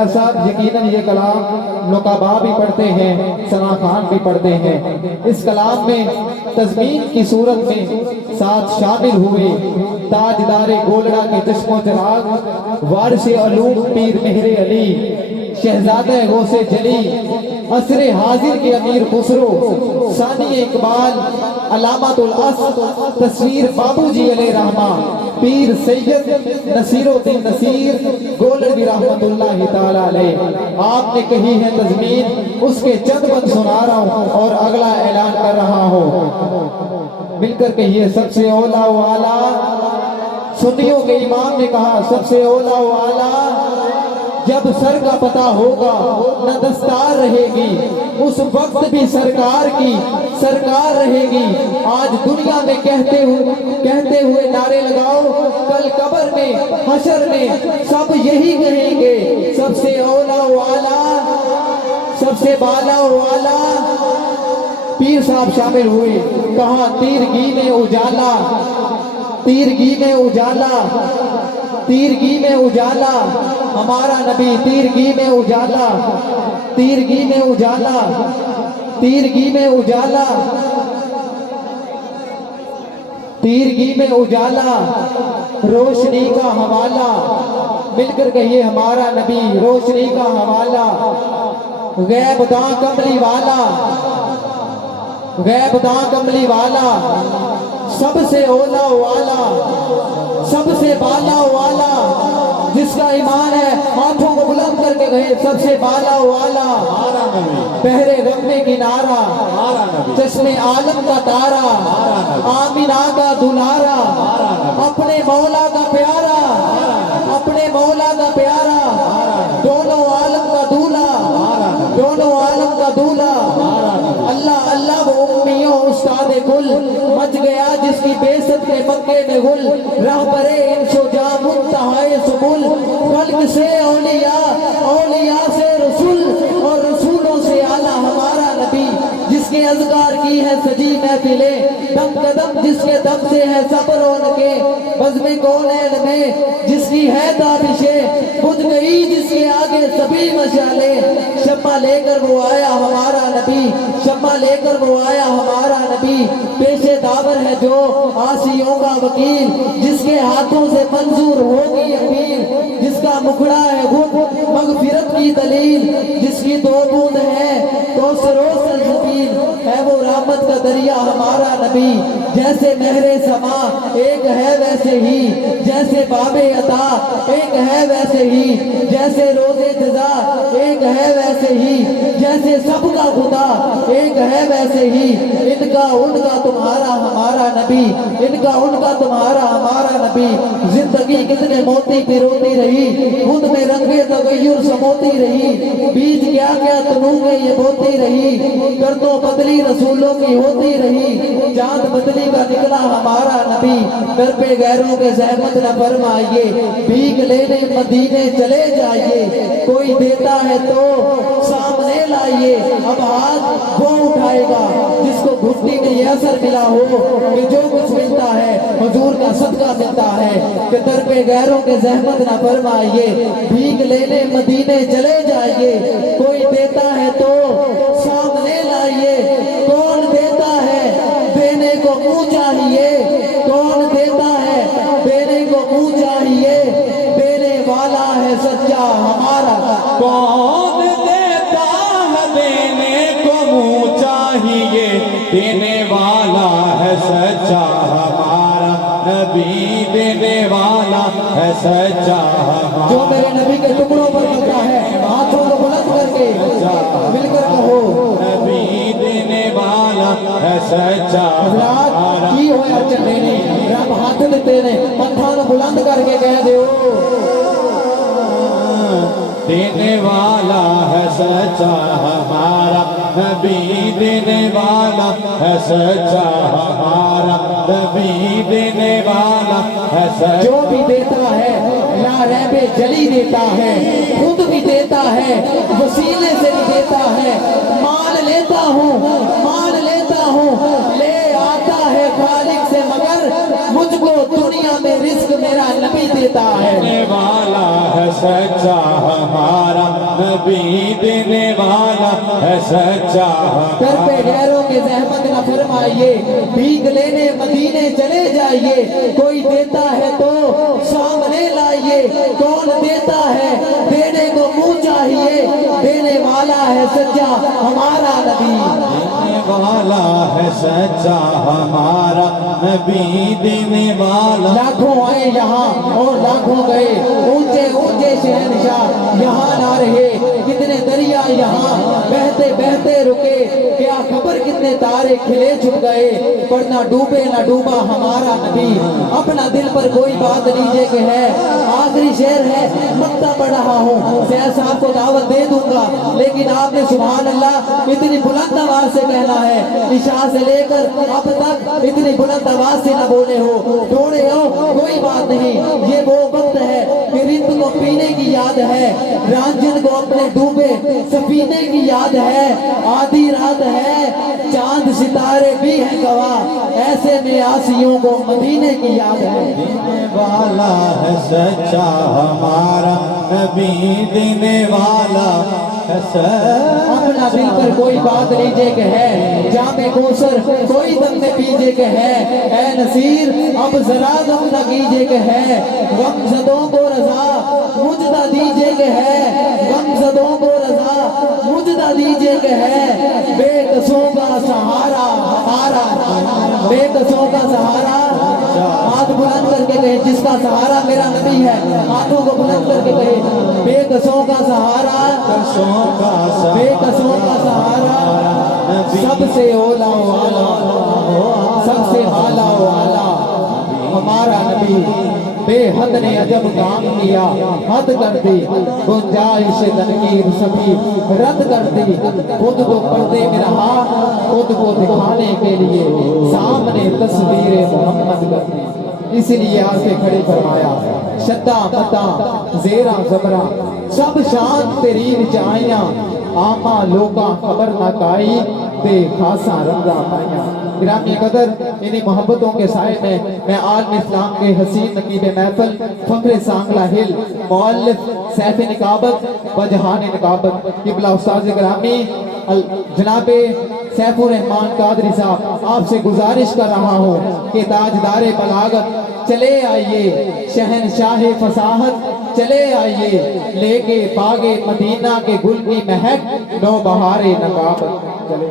فیاض صاحب یقیناً یہ کلام نقبا بھی پڑھتے ہیں، ثنا خان بھی پڑھتے ہیں۔ اس کلام میں تضمین کی صورت میں ساتھ شامل ہوئے تاجدار گولڑا کے چشم و چراغ، وارث علوم پیر مہر علی، شہزادہ غوث جلی، عصر حاضر کے امیر خسرو، ثانی اقبال، علامت الاصل، تصویر بابو جی علیہ رحمہ، پیر سید نصیر الدین نصیر گولڑوی رحمت اللہ تعالی علیہ۔ آپ نے کہی ہے تضمین، اس کے چند بند سنا رہا ہوں اور اگلا اعلان کر رہا ہوں۔ مل کر کہیے سب سے اولا والا، سنیوں کے امام نے کہا سب سے اولا والا، جب سر کا پتہ ہوگا نہ دستار رہے گی، اس وقت بھی سرکار کی سرکار رہے گی۔ آج دنیا میں کہتے ہوئے نعرے لگاؤ، کل قبر میں حشر میں سب یہی کہیں گے، سب سے اولا والا، سب سے بالا والا۔ پیر صاحب شامل ہوئے، کہا تیرگی میں اجالا، تیرگی میں اجالا، تیرگی میں اجالا، ہمارا نبی تیرگی میں اجالا، تیرگی میں اجالا، تیرگی میں اجالا، تیرگی میں اجالا، روشنی کا حوالہ۔ مل کر کہیے ہمارا نبی روشنی کا حوالہ، غیب داں کملی والا، غیب داں کملی والا، سب سے اولا والا، سب سے بالا والا۔ جس کا ایمان ہے ہاتھوں کو بلند کر کے کہے سب سے بالا والا، بحر غم میں کنارہ، چشم عالم کا تارا، آمینہ کا دلارا، اپنے مولا کا پیارا، اپنے مولا کا پیارا، دونوں عالم کا دولہ، دونوں عالم کا دولہ۔ اللہ اللہ وہ امیوں استاد کل، مچ گیا جس کی بیست کے مکے میں گل، رہبر انس و جاں منتہائے سبل، خلق سے اولیاء، اولیاء سے رسول، اور رسولوں سے اعلیٰ ہمارا نبی، جس کے اذکار کی ہے سجی محفلیں، دم قدم جس کے دم سے ہے سب رونقیں، بزم کونین میں جس کی ہے تابشیں، بجھ گئی جس کے آگے سبھی مشالیں، شمع لے کر وہ آیا ہمارا نبی، شمع لے کر وہ آیا ہمارا نبی، پیشے داور ہے جو عاصیوں کا وکیل، جس کے ہاتھوں سے منظور ہوگی اپیل، جس کا مکھڑا ہے مغفرت کی دلیل، جس کی دو بوند ہے کوثر و سلسبیل، ہے وہ رحمت کا دریا ہمارا نبی، جیسے نہر سما ایک ہے ویسے ہی، جیسے باب عطا ایک ہے ویسے ہی، جیسے روز جزا ایک ہے ویسے ہی، جیسے سب کا خدا ایک ہے ویسے ہی، ان کا ان کا تمہارا ہمارا نبی، ان کا ان کا تمہارا ہمارا نبی۔ زندگی کتنے موتی پیروتی رہی، خود میں رنگ تغیر سموتی رہی، بیج کیا کیا تنوں میں یہ بوتی رہی، گردوں بدلی رسولوں کی ہوتی رہی، چاند بدلی کا نکلا ہمارا نبی، در پہ غیروں کے زحمت نہ فرمائیے، بھیگ لینے مدینے چلے جائیے، کوئی دیتا ہے تو سامنے لائیے، اب ہاتھ وہ اٹھائے گا جس کو گھٹی میں یہ اثر ملا ہو کہ جو کچھ ملتا ہے حضور کا صدقہ ملتا ہے، کہ در پہ غیروں کے زحمت نہ فرمائیے، بھیگ لینے مدینے چلے جائیے، کوئی دیتا ہے تو سامنے لائیے، کون دیتا ہے دینے کو منہ چاہیے، کون دیتا ہے دینے کو منہ چاہیے، دینے والا ہے سچا ہمارا، کون دیتا ہے دینے کو منہ چاہیے، دینے والا ہے سچا ہمارا نبی، دینے والا ہے سچا ہمارا۔ جو میرے نبی کے ٹکڑوں پر لگتا ہے ہاتھوں کو بلند کر کے مل کر کہو، نبی دینے والا ہے سچا ہمارا۔ کی ہویا چلے نہیں رب ہاتھ دیتے نے ہاتھوں کو بلند کر کے کہہ دیو، دینے والا ہے سچا ہمارا نبی، دینے والا ہے سچا ہمارا نبی، دینے والا ہے سچا۔ جو بھی دیتا ہے لا ریب جلی دیتا ہے، خود بھی دیتا ہے وسیلے سے بھی دیتا ہے، مان لیتا ہوں لے آتا ہے خالق سے، مگر مجھ کو دنیا میں رزق میرا نبی دیتا ہے۔ دینے والا ہے سچا ہمارا نبی دینے والا ہے سچا در پہ غیروں کے زحمت نہ فرمائیے، بھیگ لینے مدینے چلے جائیے، کوئی دیتا ہے تو سامنے لائیے، کون دیتا ہے دینے کو منہ چاہیے، دینے والا ہے سچا ہمارا نبی، دینے والا ہے سچا ہمارا نبی دینے والا. لاکھوں آئے یہاں اور لاکھوں گئے، اونچے اونچے شہنشاہ یہاں نہ رہے، کتنے دریا یہاں بہتے بہتے رکے، کیا خبر کتنے تارے کھلے چھپ گئے، پر نہ ڈوبے نہ ڈوبا ہمارا نبی، اپنا دل پر کوئی بات لیجئے کہ ہے، آخری شعر ہے، مکتا پڑھ رہا ہوں، سیر صاحب کو دعوت دے دوں گا، لیکن آپ نے سبحان اللہ اتنی بلند آواز سے کہنا ہے، عشاء سے لے کر اب تک اتنی بلند آواز سے نہ بولے ہو، ڈھوڑے ہو کوئی بات نہیں، یہ وہ وقت ہے کہ رند کو پینے کی یاد ہے، رانجن کو اپنے ڈوبے سفینے کی یاد ہے، آدھی رات ہے چاند ستارے بھی ہیں گواہ، ایسے میں آسیوں کو مدینے کی یاد ہے. دینے والا ہے سچا ہمارا نبی دینے والا ہے سچا. اپنا دل پر کوئی بات لیجئے کہ ہے، جام کوثر کوئی دم میں پیجئے کہ ہے، اے نصیر اب ذرا غم نہ کیجئے کہ ہے، غم زدوں کو رضا مجدہ دیجئے کہ ہے، غم زدوں کو رضا مجدہ دیجئے کہ ہے، بے قصوں کا سہارا ہمارا، بے قصوں کا سہارا، ہاتھ بلند کر کے کہے جس کا سہارا میرا نبی ہے، ہاتھوں کو بلند کر کے کہے بے قصوں کا سہارا، بے قصوں کا سہارا، سب سے اولا والا، سب سے اعلیٰ والا ہمارا نبی، بے حد نے عجب کام کیا، حد کر دی گنجائش تنقیر سبھی رد کر دی، خود تو پردے میں رہا خود کو دکھانے کے لیے سامنے تصویر محمد کر دی، اس لیے آسے کھڑے فرمایا شدہ متا زیرہ زبرہ سب شان تیری رچائیاں، آما لوکا خبر نہ کائی تے خاصا رنگا پائیاں. گرامی قدر انہی محبتوں کے سائے میں عالم اسلام کے حسین نقیب محفل فخر سانگلہ ہل مؤلف سیف نقابت و جہان نقابت قبلہ استاذ گرامی جناب سیف الرحمان قادری صاحب آپ سے گزارش کر رہا ہوں کہ تاجدار بلاغت چلے آئیے، شہنشاہ فصاحت چلے آئیے، لے کے باغ مدینہ کے گل کی مہک نو بہار نقابت چلے.